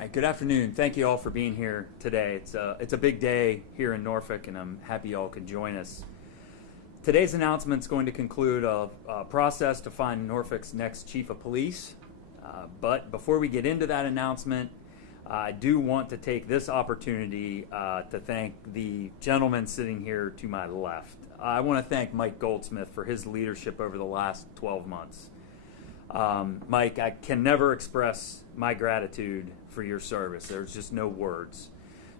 right, good afternoon. Thank you all for being here today. It's a big day here in Norfolk, and I'm happy you all could join us. Today's announcement is going to conclude a process to find Norfolk's next chief of police. But before we get into that announcement, I do want to take this opportunity to thank the gentleman sitting here to my left. I want to thank Mike Goldsmith for his leadership over the last 12 months. Mike, I can never express my gratitude for your service. There's just no words.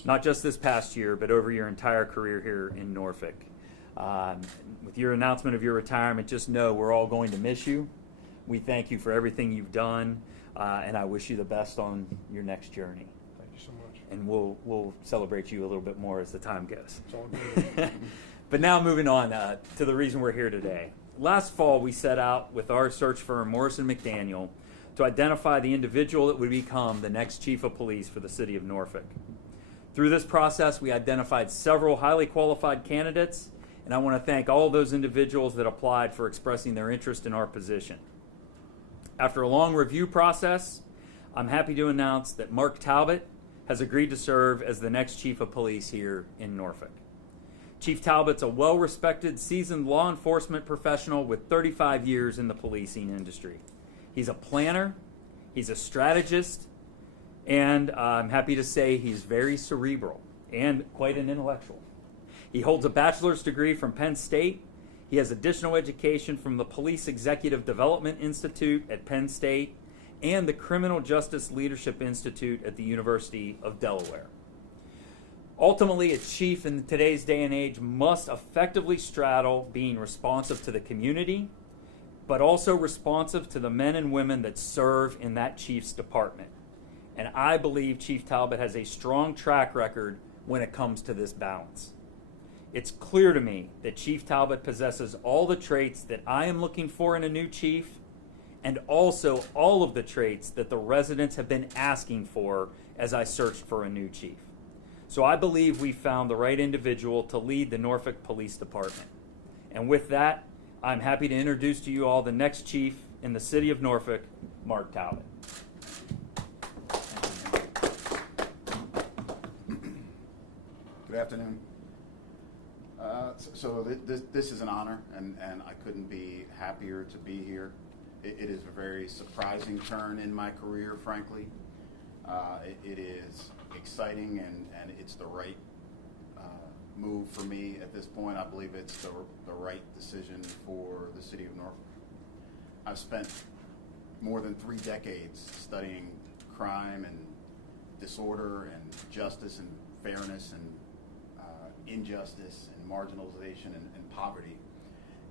Not just this past year, but over your entire career here in Norfolk. With your announcement of your retirement, just know we're all going to miss you. We thank you for everything you've done, and I wish you the best on your next journey. Thank you so much. And we'll celebrate you a little bit more as the time goes. It's all good. But now moving on to the reason we're here today. Last fall, we set out with our search firm, Morrison McDaniel, to identify the individual that would become the next chief of police for the city of Norfolk. Through this process, we identified several highly qualified candidates, and I want to thank all of those individuals that applied for expressing their interest in our position. After a long review process, I'm happy to announce that Mark Talbot has agreed to serve as the next chief of police here in Norfolk. Chief Talbot's a well-respected, seasoned law enforcement professional with 35 years in the policing industry. He's a planner, he's a strategist, and I'm happy to say he's very cerebral and quite an intellectual. He holds a bachelor's degree from Penn State. He has additional education from the Police Executive Development Institute at Penn State and the Criminal Justice Leadership Institute at the University of Delaware. Ultimately, a chief in today's day and age must effectively straddle being responsive to the community, but also responsive to the men and women that serve in that chief's department. And I believe Chief Talbot has a strong track record when it comes to this balance. It's clear to me that Chief Talbot possesses all the traits that I am looking for in a new chief, and also all of the traits that the residents have been asking for as I searched for a new chief. So I believe we found the right individual to lead the Norfolk Police Department. And with that, I'm happy to introduce to you all the next chief in the city of Norfolk, Mark Talbot. Good afternoon. This is an honor, and I couldn't be happier to be here. It is a very surprising turn in my career, frankly. It is exciting, and it's the right move for me at this point. I believe it's the right decision for the city of Norfolk. I've spent more than 3 decades studying crime and disorder and justice and fairness and injustice and marginalization and poverty.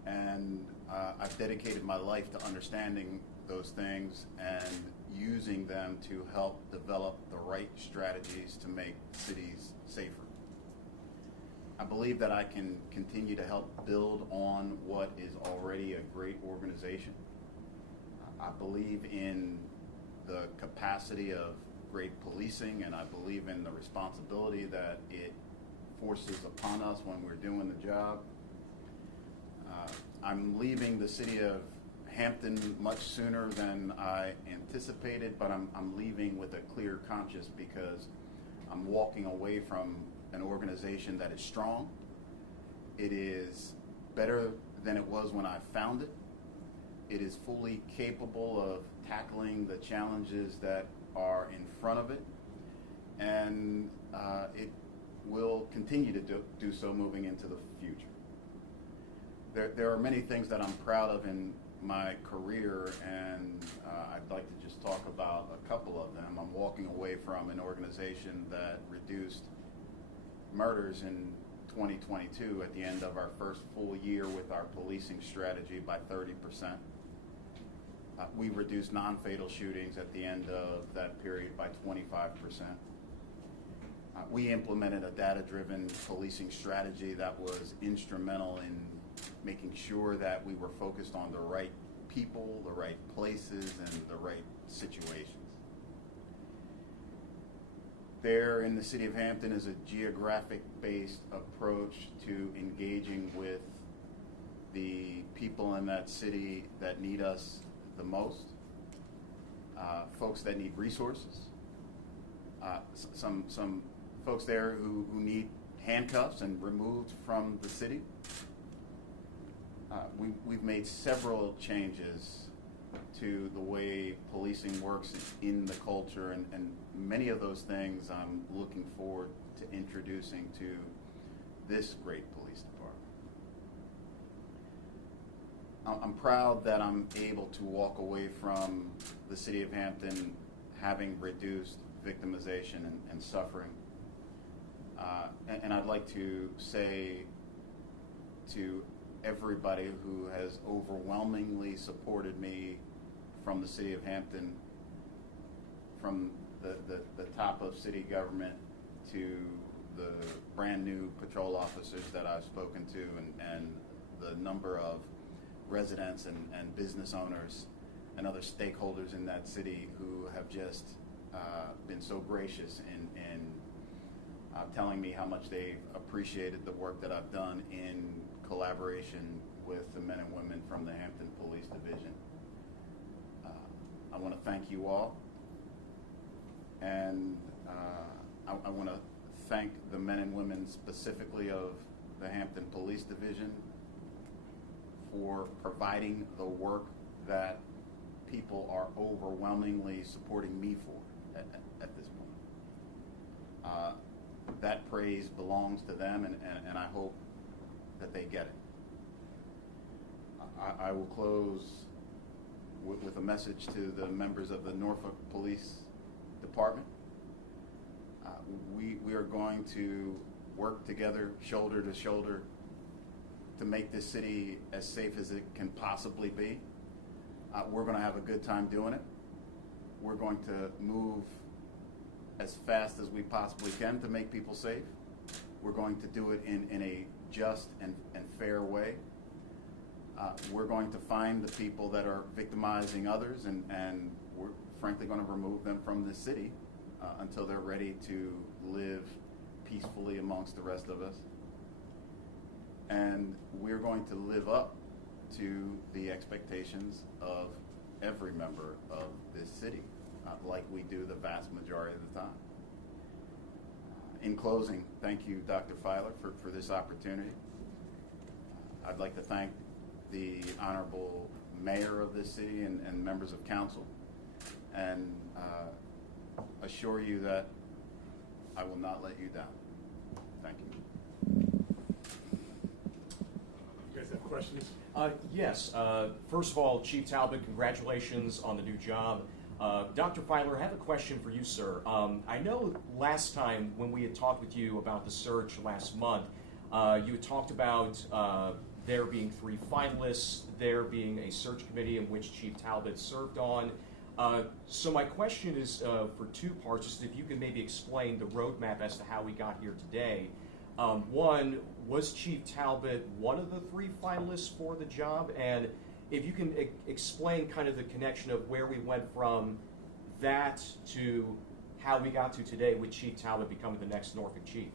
And I've dedicated my life to understanding those things and using them to help develop the right strategies to make cities safer. I believe that I can continue to help build on what is already a great organization. I believe in the capacity of great policing, and I believe in the responsibility that it forces upon us when we're doing the job. I'm leaving the city of Hampton much sooner than I anticipated, but I'm leaving with a clear conscience because I'm walking away from an organization that is strong. It is better than it was when I found it. It is fully capable of tackling the challenges that are in front of it, and it will continue to do so moving into the future. There are many things that I'm proud of in my career, and I'd like to just talk about a couple of them. I'm walking away from an organization that reduced murders in 2022 at the end of our first full year with our policing strategy by 30%. We reduced non-fatal shootings at the end of that period by 25%. We implemented a data-driven policing strategy that was instrumental in making sure that we were focused on the right people, the right places, and the right situations. There in the city of Hampton is a geographic-based approach to engaging with the people in that city that need us the most, folks that need resources, some folks there who need handcuffs and removed from the city. We've made several changes to the way policing works in the culture, and many of those things I'm looking forward to introducing to this great police department. I'm proud that I'm able to walk away from the city of Hampton having reduced victimization and suffering. And I'd like to say to everybody who has overwhelmingly supported me from the city of Hampton, from the top of city government to the brand new patrol officers that I've spoken to, and the number of residents and business owners and other stakeholders in that city who have just been so gracious in telling me how much they've appreciated the work that I've done in collaboration with the men and women from the Hampton Police Division. I want to thank you all, and I want to thank the men and women specifically of the Hampton Police Division for providing the work that people are overwhelmingly supporting me for at this point. That praise belongs to them, and I hope that they get it. I will close with a message to the members of the Norfolk Police Department. We are going to work together, shoulder to shoulder, to make this city as safe as it can possibly be. We're going to have a good time doing it. We're going to move as fast as we possibly can to make people safe. We're going to do it in a just and fair way. We're going to find the people that are victimizing others, and we're frankly going to remove them from the city until they're ready to live peacefully amongst the rest of us. And we're going to live up to the expectations of every member of this city, like we do the vast majority of the time. In closing, thank you, Dr. Filer, for this opportunity. I'd like to thank the Honorable Mayor of this city and members of council, and assure you that I will not let you down. Thank you. You guys have questions? Yes. First of all, Chief Talbot, congratulations on the new job. Dr. Filer, I have a question for you, sir. I know last time when we had talked with you about the search last month, you had talked about there being 3 finalists, there being a search committee in which Chief Talbot served on. So my question is for 2 parts, just if you can maybe explain the roadmap as to how we got here today. One, was Chief Talbot one of the 3 finalists for the job? And if you can explain kind of the connection of where we went from that to how we got to today with Chief Talbot becoming the next Norfolk chief.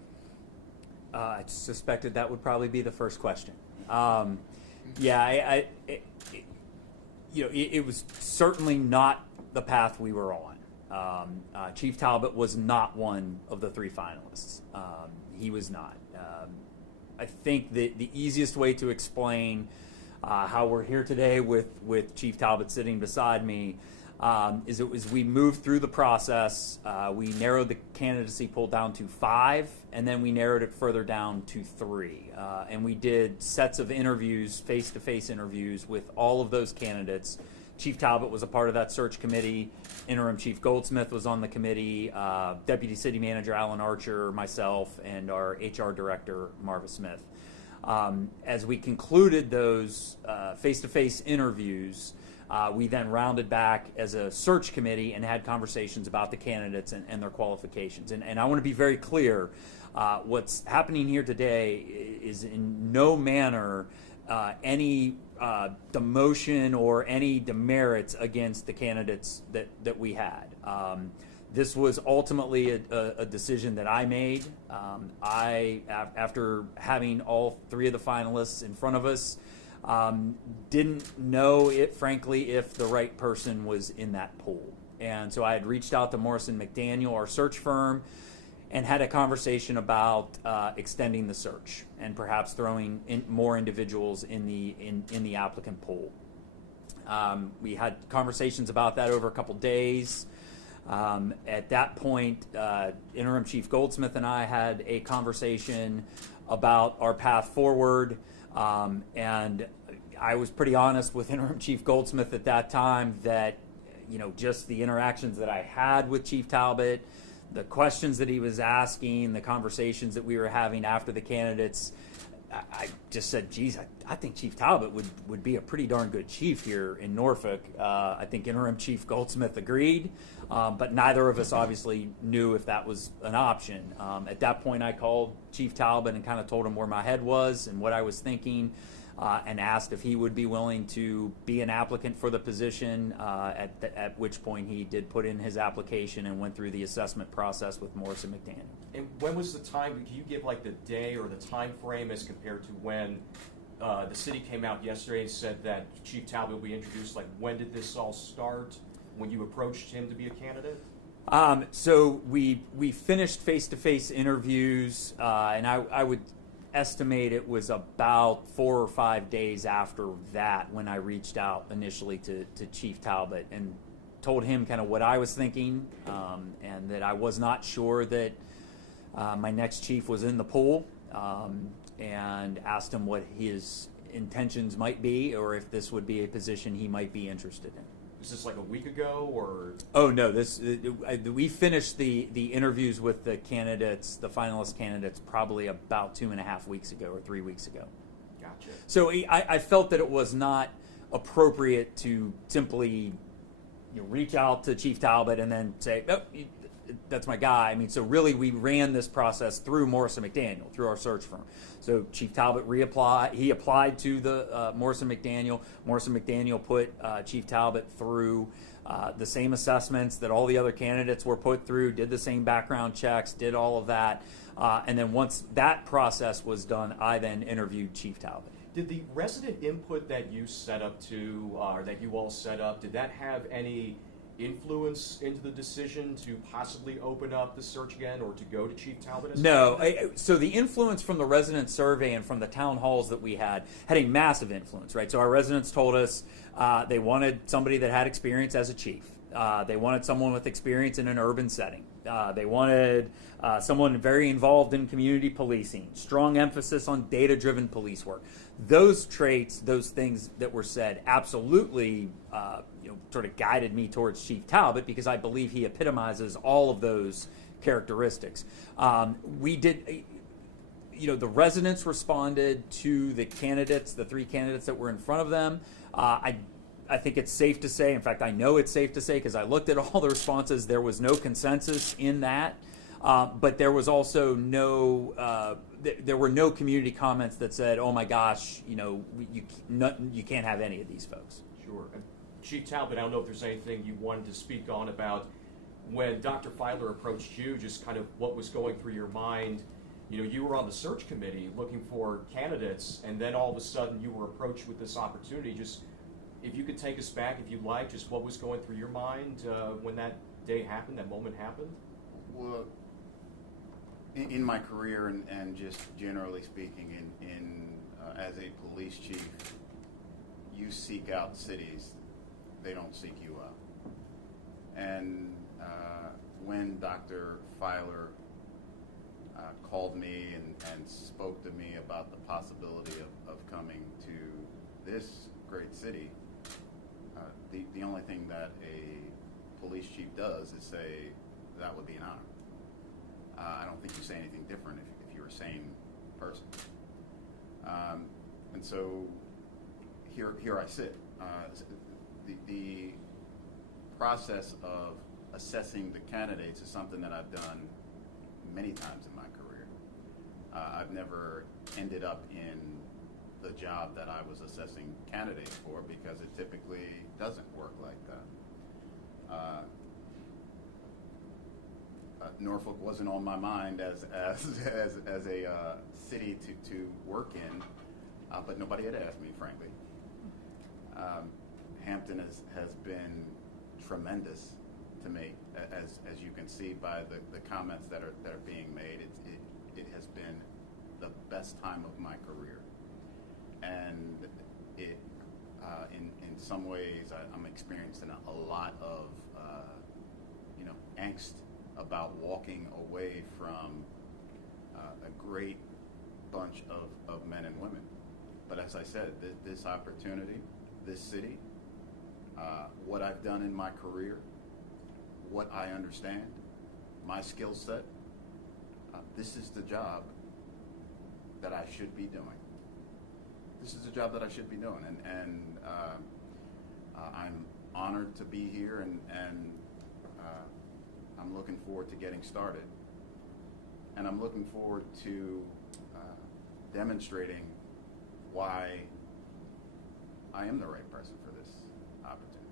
I suspected that would probably be the first question. It was certainly not the path we were on. Chief Talbot was not one of the 3 finalists. He was not. I think that the easiest way to explain how we're here today with Chief Talbot sitting beside me is we moved through the process. We narrowed the candidacy pool down to 5, and then we narrowed it further down to 3. And we did sets of interviews, face-to-face interviews with all of those candidates. Chief Talbot was a part of that search committee. Interim Chief Goldsmith was on the committee. Deputy City Manager Alan Archer, myself, and our HR Director Marva Smith. As we concluded those face-to-face interviews, we then rounded back as a search committee and had conversations about the candidates and their qualifications. And I want to be very clear, what's happening here today is in no manner any demotion or any demerits against the candidates that we had. This was ultimately a decision that I made. After having all 3 of the finalists in front of us, Didn't know it, frankly, if the right person was in that pool. And so I had reached out to Morrison McDaniel, our search firm, and had a conversation about extending the search and perhaps throwing in more individuals in the applicant pool. We had conversations about that over a couple days. At that point, Interim Chief Goldsmith and I had a conversation about our path forward, and I was pretty honest with Interim Chief Goldsmith at that time that, just the interactions that I had with Chief Talbot, the questions that he was asking, the conversations that we were having after the candidates, I just said, geez, I think Chief Talbot would be a pretty darn good chief here in Norfolk. I think Interim Chief Goldsmith agreed, but neither of us obviously knew if that was an option. At that point, I called Chief Talbot and kind of told him where my head was and what I was thinking, and asked if he would be willing to be an applicant for the position, at which point he did put in his application and went through the assessment process with Morrison McDaniel. And when was the time, can you give like the day or the time frame as compared to when the city came out yesterday and said that Chief Talbot will be introduced? Like, when did this all start? When you approached him to be a candidate? So we finished face-to-face interviews, and I would estimate it was about 4 or 5 days after that when I reached out initially to Chief Talbot and told him kind of what I was thinking, and that I was not sure that my next chief was in the pool, and asked him what his intentions might be, or if this would be a position he might be interested in. Was this like a week ago, or? Oh no! We finished the interviews with the candidates, the finalist candidates, probably about 2.5 weeks ago or 3 weeks ago. Gotcha. So I felt that it was not appropriate to simply reach out to Chief Talbot and then say, "Oh, that's my guy." I mean, so really we ran this process through Morrison McDaniel, through our search firm. So Chief Talbot he applied to the Morrison McDaniel. Morrison McDaniel put Chief Talbot through the same assessments that all the other candidates were put through, did the same background checks, did all of that. And then once that process was done, I then interviewed Chief Talbot. Did the resident input that you set up or that you all set up, did that have any influence into the decision to possibly open up the search again or to go to Chief Talbot? No. So the influence from the resident survey and from the town halls that we had a massive influence, right? So our residents told us they wanted somebody that had experience as a chief. They wanted someone with experience in an urban setting. They wanted someone very involved in community policing, strong emphasis on data-driven police work. Those traits, those things that were said, absolutely sort of guided me towards Chief Talbot because I believe he epitomizes all of those characteristics. We did, the residents responded to the candidates, the 3 candidates that were in front of them. I think it's safe to say, in fact, I know it's safe to say because I looked at all the responses, there was no consensus in that. But there was also there were no community comments that said, "Oh my gosh, you can't have any of these folks." Sure. And Chief Talbot, I don't know if there's anything you wanted to speak on about when Dr. Filer approached you, just kind of what was going through your mind. You were on the search committee looking for candidates, and then all of a sudden you were approached with this opportunity. Just if you could take us back, if you'd like, just what was going through your mind when that day happened, that moment happened? Well, in my career and just generally speaking, as a police chief, you seek out cities; they don't seek you out. And when Dr. Filer called me and spoke to me about the possibility of coming to this great city, the only thing that a police chief does is say that would be an honor. I don't think you say anything different if you're a sane person. And so here I sit. The process of assessing the candidates is something that I've done many times in my career. I've never ended up in the job that I was assessing candidates for because it typically doesn't work like that. Norfolk wasn't on my mind as a city to work in. but nobody had asked me, frankly. Hampton has been tremendous to me, as you can see by the comments that are being made. It has been the best time of my career, and it in some ways I'm experiencing a lot of angst about walking away from a great bunch of men and women. But as I said, this opportunity, this city, what I've done in my career, what I understand, my skill set, this is the job that I should be doing. This is the job that I should be doing, and I'm honored to be here, and I'm looking forward to getting started, and I'm looking forward to demonstrating why I am the right person for this opportunity.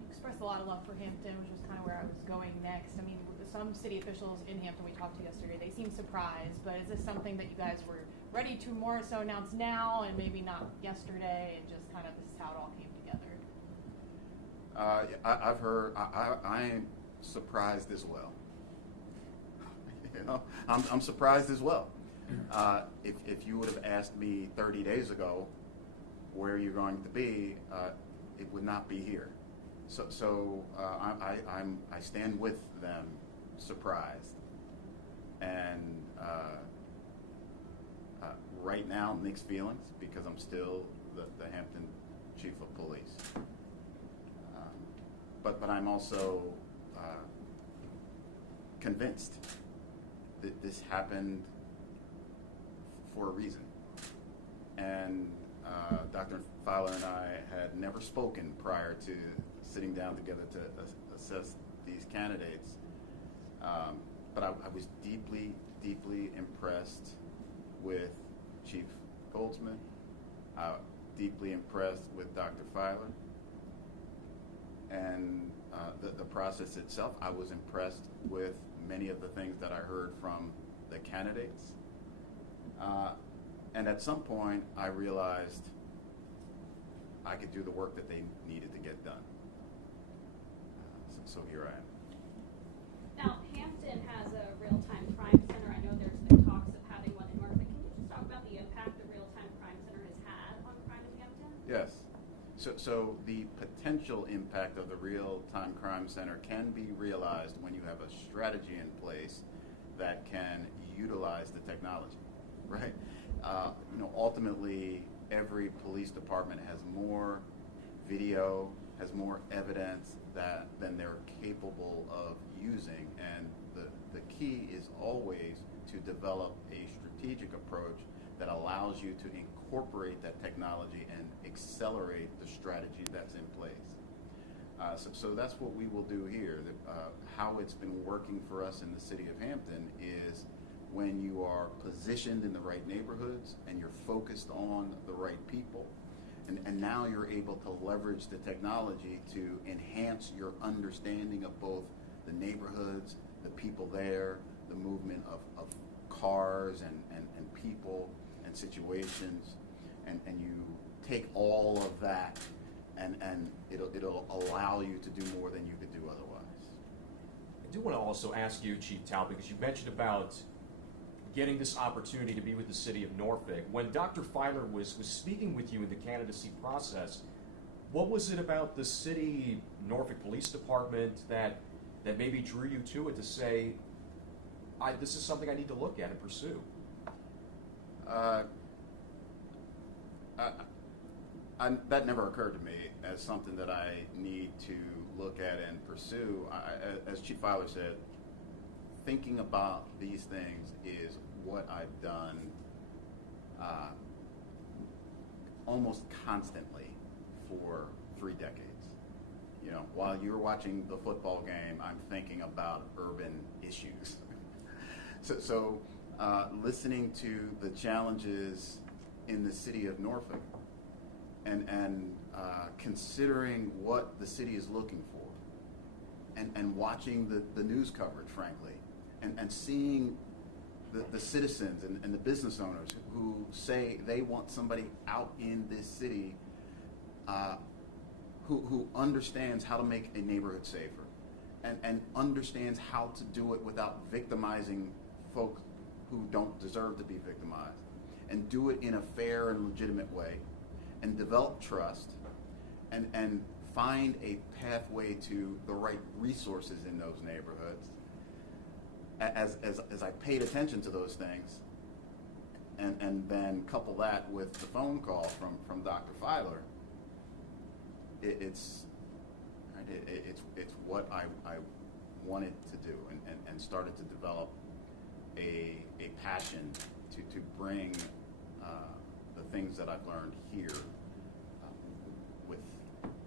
You expressed a lot of love for Hampton, which is kind of where I was going next. I mean, some city officials in Hampton we talked to yesterday, they seemed surprised, but is this something that you guys were ready to more so announce now and maybe not yesterday, and just kind of this is how it all came together? I've heard, I am surprised as well. I'm surprised as well. If you would have asked me 30 days ago where you're going to be, it would not be here. So I stand with them, surprised, and right now mixed feelings because I'm still the Hampton Chief of Police. But I'm also convinced that this happened for a reason. And Dr. Fowler and I had never spoken prior to sitting down together to assess these candidates. But I was deeply, deeply impressed with Chief Goldsmith, deeply impressed with Dr. Fowler, and the process itself. I was impressed with many of the things that I heard from the candidates. And at some point, I realized I could do the work that they needed to get done. So here I am. Now, Hampton has a real-time crime center. I know there's been talks of having one in Norfolk. Can you just talk about the impact the real-time crime center has had on crime in Hampton? Yes. So the potential impact of the real-time crime center can be realized when you have a strategy in place that can utilize the technology, right? Ultimately, every police department has more video, has more evidence than they're capable of using, and the key is always to develop a strategic approach that allows you to incorporate that technology and accelerate the strategy that's in place. So that's what we will do here. How it's been working for us in the city of Hampton is when you are positioned in the right neighborhoods and you're focused on the right people, and now you're able to leverage the technology to enhance your understanding of both the neighborhoods, the people there, the movement of cars and people and situations, and you take all of that and it'll allow you to do more than you could do otherwise. I do want to also ask you, Chief Talbot, because you mentioned about getting this opportunity to be with the city of Norfolk. When Dr. Feiler was speaking with you in the candidacy process, what was it about the city, Norfolk Police Department, that maybe drew you to it to say, this is something I need to look at and pursue? That never occurred to me as something that I need to look at and pursue. As Chief Fowler said, thinking about these things is what I've done almost constantly for 3 decades. While you're watching the football game, I'm thinking about urban issues. So listening to the challenges in the city of Norfolk and considering what the city is looking for and watching the news coverage, frankly, and seeing the citizens and the business owners who say they want somebody out in this city who understands how to make a neighborhood safer and understands how to do it without victimizing folk who don't deserve to be victimized, and do it in a fair and legitimate way, and develop trust, and find a pathway to the right resources in those neighborhoods. As I paid attention to those things, and then couple that with the phone call from Dr. Filer, it's what I wanted to do, and started to develop a passion to bring the things that I've learned here with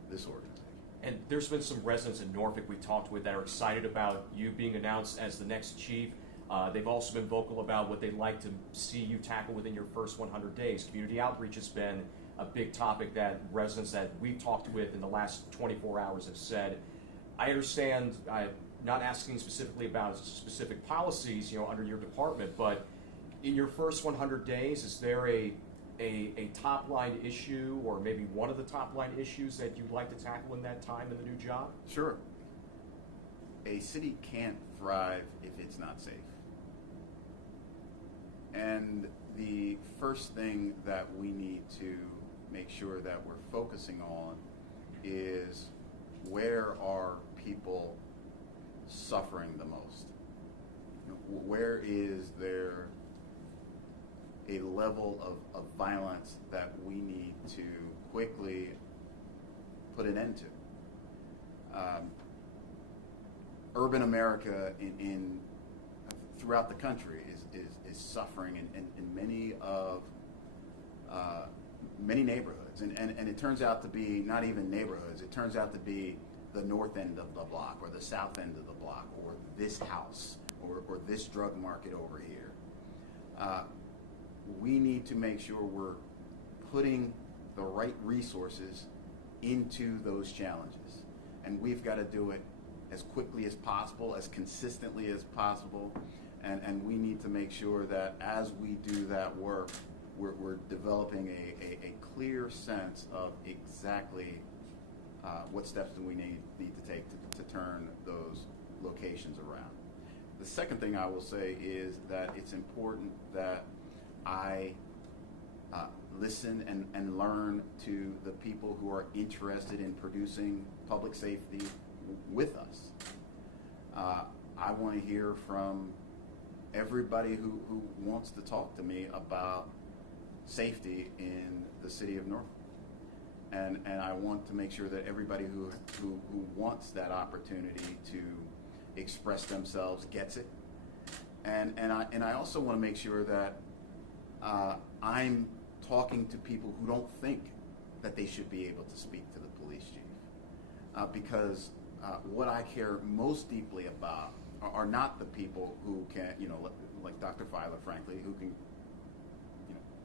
this organization. And there's been some residents in Norfolk we've talked with that are excited about you being announced as the next chief. They've also been vocal about what they'd like to see you tackle within your first 100 days. Community outreach has been a big topic that residents that we've talked with in the last 24 hours have said. I understand, I'm not asking specifically about specific policies, under your department, but in your first 100 days, is there a top line issue, or maybe one of the top line issues that you'd like to tackle in that time in the new job? Sure. A city can't thrive if it's not safe. And the first thing that we need to make sure that we're focusing on is, where are people suffering the most? Where is there a level of violence that we need to quickly put an end to? Urban America throughout the country is suffering in many neighborhoods, and it turns out to be not even neighborhoods. It turns out to be the north end of the block, or the south end of the block, or this house, or this drug market over here. We need to make sure we're putting the right resources into those challenges, and we've got to do it as quickly as possible, as consistently as possible, and we need to make sure that as we do that work, we're developing a clear sense of exactly what steps do we need to take to turn those locations around. The second thing I will say is that it's important that I listen and learn to the people who are interested in producing public safety with us. I want to hear from everybody who wants to talk to me about safety in the city of Norfolk. And I want to make sure that everybody who wants that opportunity to express themselves gets it. And I also want to make sure that I'm talking to people who don't think that they should be able to speak to the police chief. Because what I care most deeply about are not the people who can, like Dr. Filer, frankly, who can,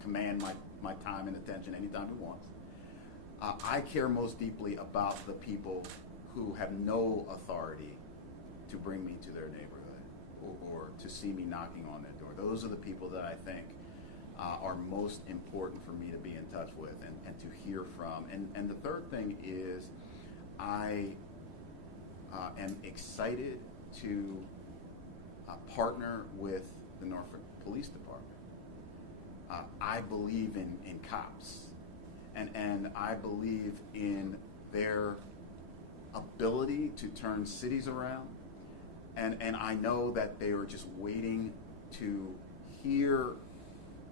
command my time and attention anytime he wants. I care most deeply about the people who have no authority to bring me to their neighborhood or to see me knocking on their door. Those are the people that I think are most important for me to be in touch with and to hear from. And the third thing is, I am excited to partner with the Norfolk Police Department. I believe in cops, and I believe in their ability to turn cities around, and I know that they are just waiting to hear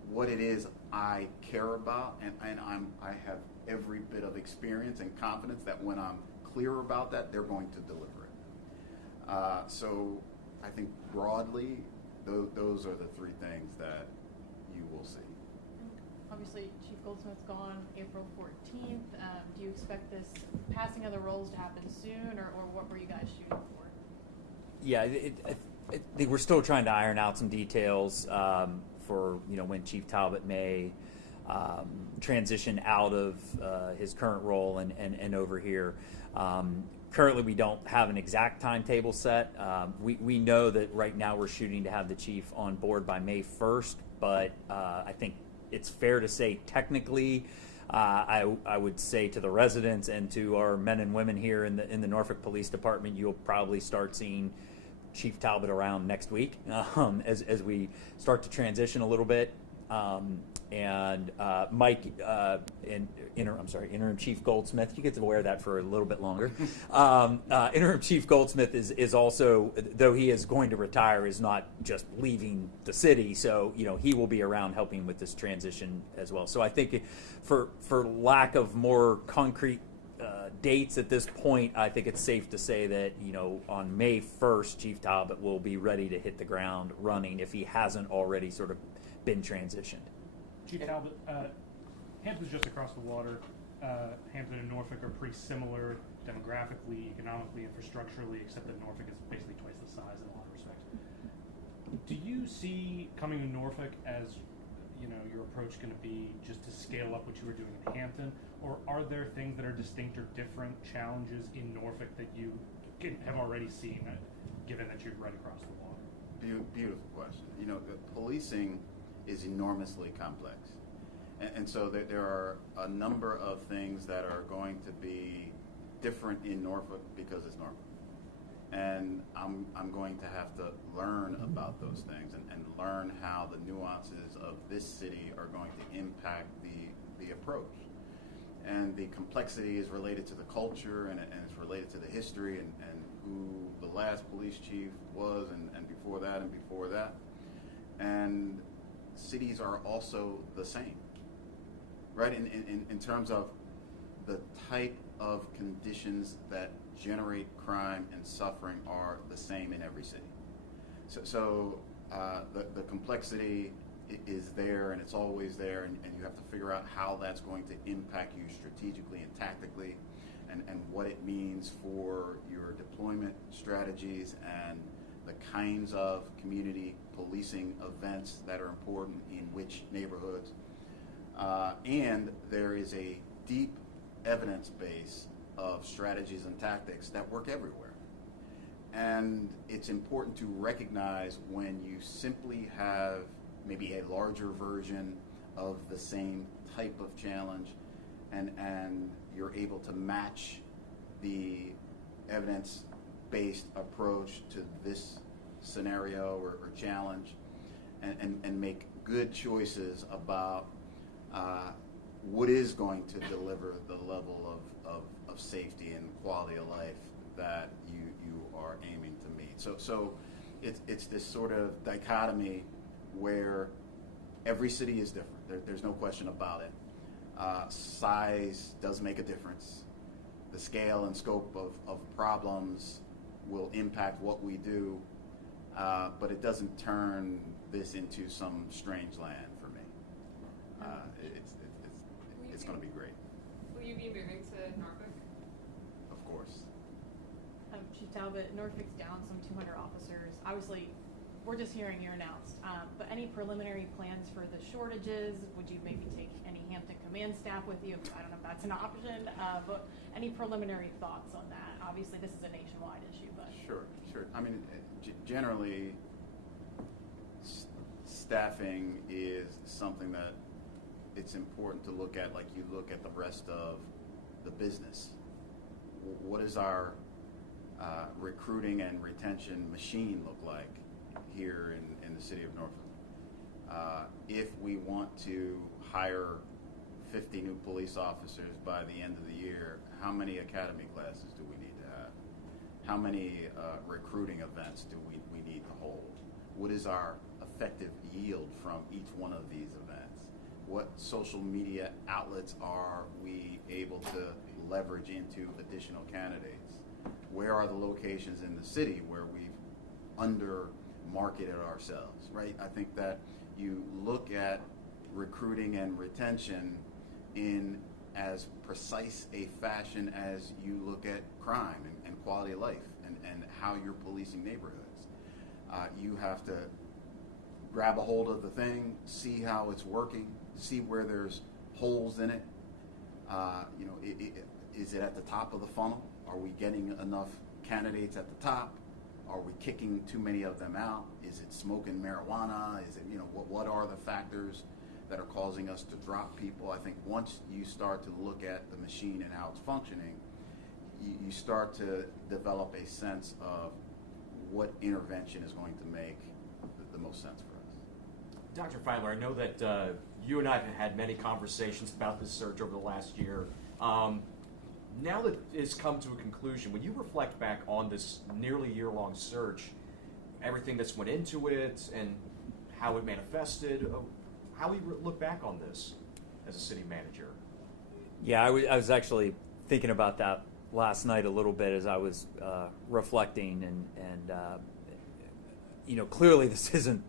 what it is I care about, and I have every bit of experience and confidence that when I'm clear about that, they're going to deliver it. So I think broadly, those are the three things that you will see. Obviously, Chief Goldsmith's gone April 14th. Do you expect this passing of the roles to happen soon, or what were you guys shooting for? Yeah, I think we're still trying to iron out some details for when Chief Talbot may transition out of his current role and over here. Currently, we don't have an exact timetable set. We know that right now we're shooting to have the chief on board by May 1st, but I think it's fair to say technically, I would say to the residents and to our men and women here in the Norfolk Police Department, you'll probably start seeing Chief Talbot around next week as we start to transition a little bit. And Mike, Interim Chief Goldsmith, you get to wear that for a little bit longer. Interim Chief Goldsmith is also, though he is going to retire, is not just leaving the city. So, he will be around helping with this transition as well. So I think for lack of more concrete dates at this point, I think it's safe to say that, on May 1st, Chief Talbot will be ready to hit the ground running if he hasn't already sort of been transitioned. Chief Talbot, Hampton's just across the water. Hampton and Norfolk are pretty similar demographically, economically, infrastructurally, except that Norfolk is basically twice the size in a lot of respects. Do you see coming to Norfolk as, your approach going to be just to scale up what you were doing in Hampton, or are there things that are distinct or different challenges in Norfolk that you have already seen, given that you're right across the water? Beautiful question. The policing is enormously complex. And so there are a number of things that are going to be different in Norfolk because it's Norfolk. And I'm going to have to learn about those things and learn how the nuances of this city are going to impact the approach. And the complexity is related to the culture and it's related to the history and who the last police chief was and before that and before that. And cities are also the same, right? In terms of the type of conditions that generate crime and suffering are the same in every city. So the complexity is there and it's always there, and you have to figure out how that's going to impact you strategically and tactically, and what it means for your deployment strategies and the kinds of community policing events that are important in which neighborhoods. And there is a deep evidence base of strategies and tactics that work everywhere. And it's important to recognize when you simply have maybe a larger version of the same type of challenge and you're able to match the evidence-based approach to this scenario or challenge and make good choices about what is going to deliver the level of safety and quality of life that you are aiming to meet. So it's this sort of dichotomy where every city is different. There's no question about it. Size does make a difference. The scale and scope of problems will impact what we do, but it doesn't turn this into some strange land for me. It's going to be great. Will you be moving to Norfolk? Of course. Chief Talbot, Norfolk's down some 200 officers. Obviously, we're just hearing you're announced, but any preliminary plans for the shortages? Would you maybe take any Hampton command staff with you? I don't know if that's an option, but any preliminary thoughts on that? Obviously, this is a nationwide issue, but Sure. I mean, generally, staffing is something that it's important to look at like you look at the rest of the business. What does our recruiting and retention machine look like here in the city of Norfolk? If we want to hire 50 new police officers by the end of the year, how many academy classes do we need to have? How many recruiting events do we need to hold? What is our effective yield from each one of these events? What social media outlets are we able to leverage into additional candidates? Where are the locations in the city where we've under-marketed ourselves, right? I think that you look at recruiting and retention in as precise a fashion as you look at crime and quality of life and how you're policing neighborhoods. You have to grab a hold of the thing, see how it's working, see where there's holes in it. Is it at the top of the funnel? Are we getting enough candidates at the top? Are we kicking too many of them out? Is it smoking marijuana? Is it, what are the factors that are causing us to drop people? I think once you start to look at the machine and how it's functioning, you start to develop a sense of what intervention is going to make the most sense for us. Dr. Feiler, I know that you and I have had many conversations about this search over the last year. Now that it's come to a conclusion, when you reflect back on this nearly year-long search, everything that's went into it and how it manifested, how do you look back on this as a city manager? Yeah, I was actually thinking about that last night a little bit as I was reflecting, and clearly this isn't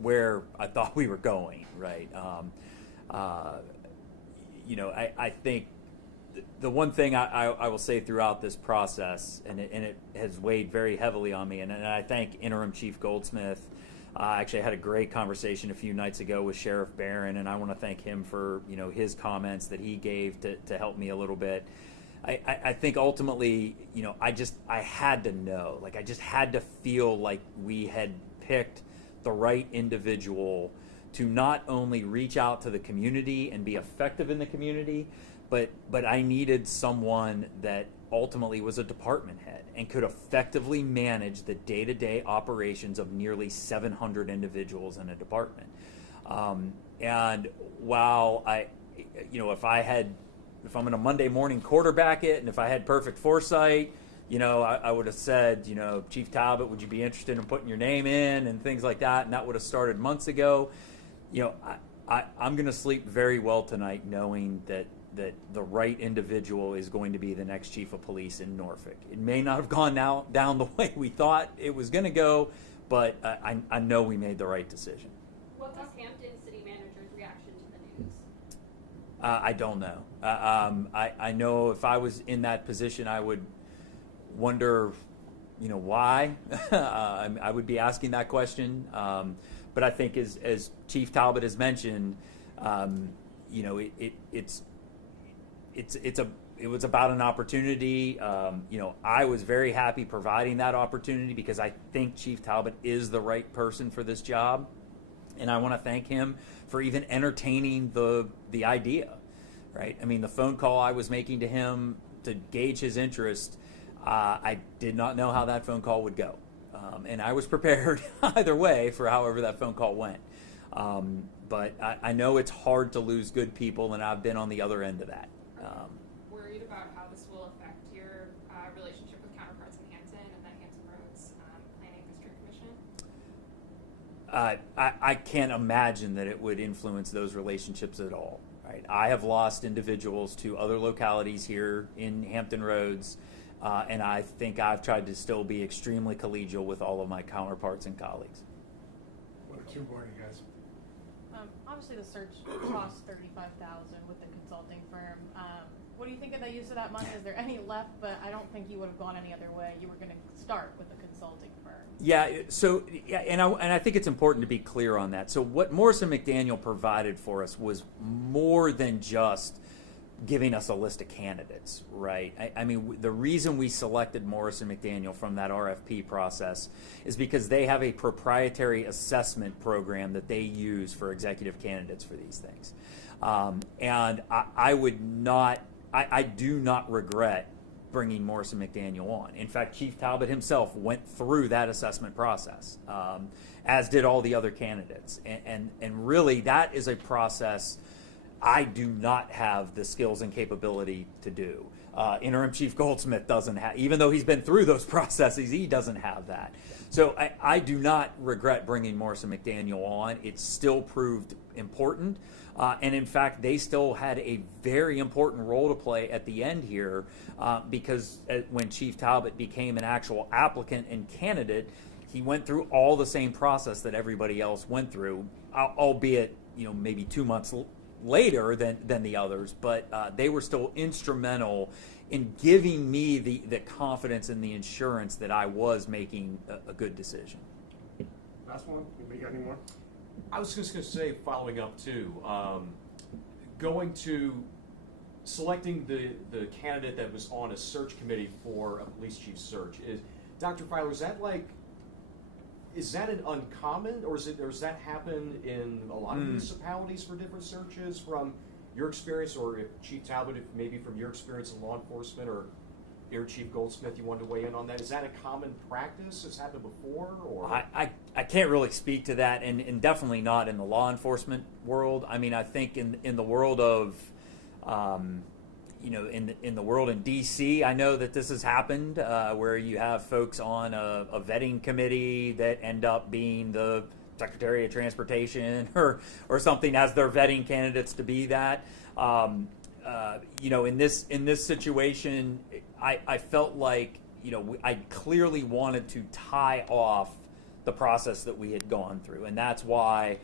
where I thought we were going, right? I think the one thing I will say throughout this process, and it has weighed very heavily on me, and I thank Interim Chief Goldsmith. I actually had a great conversation a few nights ago with Sheriff Barron, and I want to thank him for his comments that he gave to help me a little bit. I think ultimately, I had to know, I just had to feel like we had picked the right individual to not only reach out to the community and be effective in the community, but I needed someone that ultimately was a department head and could effectively manage the day-to-day operations of nearly 700 individuals in a department. And while if I'm going to Monday morning quarterback it, and if I had perfect foresight, I would have said, Chief Talbot, would you be interested in putting your name in and things like that, and that would have started months ago. I'm going to sleep very well tonight knowing that the right individual is going to be the next chief of police in Norfolk. It may not have gone down the way we thought it was going to go, but I know we made the right decision. What was Hampton City Manager's reaction to the news? I don't know. I know if I was in that position, I would wonder, why. I would be asking that question. But I think as Chief Talbot has mentioned, it was about an opportunity. I was very happy providing that opportunity because I think Chief Talbot is the right person for this job, and I want to thank him for even entertaining the idea. Right? I mean, the phone call I was making to him to gauge his interest, I did not know how that phone call would go, and I was prepared either way for however that phone call went. But I know it's hard to lose good people, and I've been on the other end of that. Worried about how this will affect your relationship with counterparts in Hampton and the Hampton Roads Planning District Commission? I can't imagine that it would influence those relationships at all. Right? I have lost individuals to other localities here in Hampton Roads, and I think I've tried to still be extremely collegial with all of my counterparts and colleagues. What's your morning, guys? Obviously, the search cost $35,000 with the consulting firm. What do you think of the use of that money? Is there any left? But I don't think you would have gone any other way. You were going to start with the consulting firm. Yeah. So, and I think it's important to be clear on that. So, what Morrison McDaniel provided for us was more than just giving us a list of candidates, right? I mean, the reason we selected Morrison McDaniel from that RFP process is because they have a proprietary assessment program that they use for executive candidates for these things. And I do not regret bringing Morrison McDaniel on. In fact, Chief Talbot himself went through that assessment process, as did all the other candidates. And really, that is a process I do not have the skills and capability to do. Interim Chief Goldsmith doesn't have, even though he's been through those processes, he doesn't have that. So I do not regret bringing Morrison McDaniel on. It still proved important. And in fact, they still had a very important role to play at the end here because when Chief Talbot became an actual applicant and candidate, he went through all the same process that everybody else went through, albeit maybe 2 months later than the others, but they were still instrumental in giving me the confidence and the assurance that I was making a good decision. Last one. We got any more? I was just going to say, following up too, going to selecting the candidate that was on a search committee for a police chief search. Dr. Filer, is that an uncommon, or does that happen in a lot of municipalities for different searches from your experience, or if Chief Talbot, if maybe from your experience in law enforcement, or Air Chief Goldsmith, you wanted to weigh in on that? Is that a common practice? Has happened before? Or I can't really speak to that, and definitely not in the law enforcement world. I mean, I think in the world of, in the world in D.C., I know that this has happened, where you have folks on a vetting committee that end up being the Secretary of Transportation or something as their vetting candidates to be that. In this situation, I felt like I clearly wanted to tie off the process that we had gone through, and that's why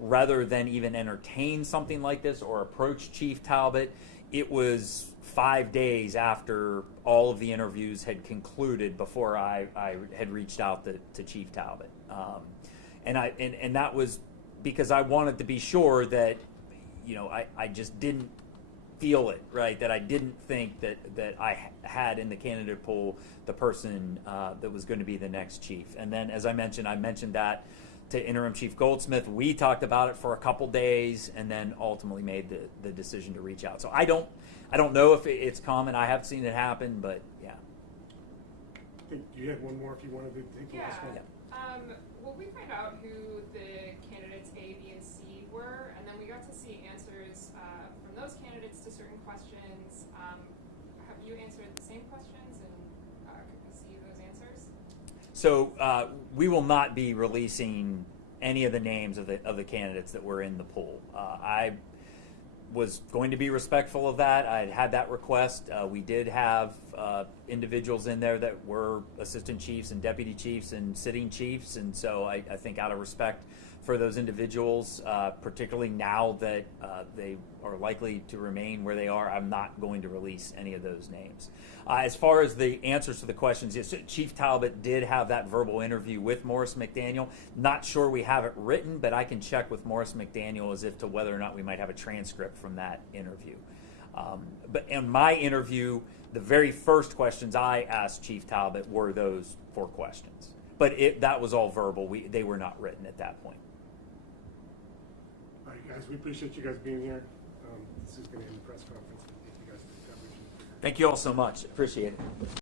rather than even entertain something like this or approach Chief Talbot, it was 5 days after all of the interviews had concluded before I had reached out to Chief Talbot, and that was because I wanted to be sure that I just didn't feel it right, that I didn't think that I had in the candidate pool the person that was going to be the next chief. And then, as I mentioned that to Interim Chief Goldsmith. We talked about it for a couple days, and then ultimately made the decision to reach out. So I don't know if it's common. I have seen it happen, but yeah. I think you had one more if you wanted to take the last one. Yeah. Will we find out who the candidates A, B, and C were? And then we got to see answers from those candidates to certain questions. Have you answered the same questions, and could we see those answers? So we will not be releasing any of the names of the candidates that were in the pool. I was going to be respectful of that. I had that request. We did have individuals in there that were assistant chiefs and deputy chiefs and sitting chiefs, and so I think out of respect for those individuals, particularly now that they are likely to remain where they are, I'm not going to release any of those names. As far as the answers to the questions, yes, Chief Talbot did have that verbal interview with Morris McDaniel. Not sure we have it written, but I can check with Morris McDaniel as if to whether or not we might have a transcript from that interview. But in my interview, the very first questions I asked Chief Talbot were those 4 questions. But that was all verbal. They were not written at that point. All right, guys, we appreciate you guys being here. This is going to end the press conference. Thank you guys for the coverage. Thank you all so much. Appreciate it.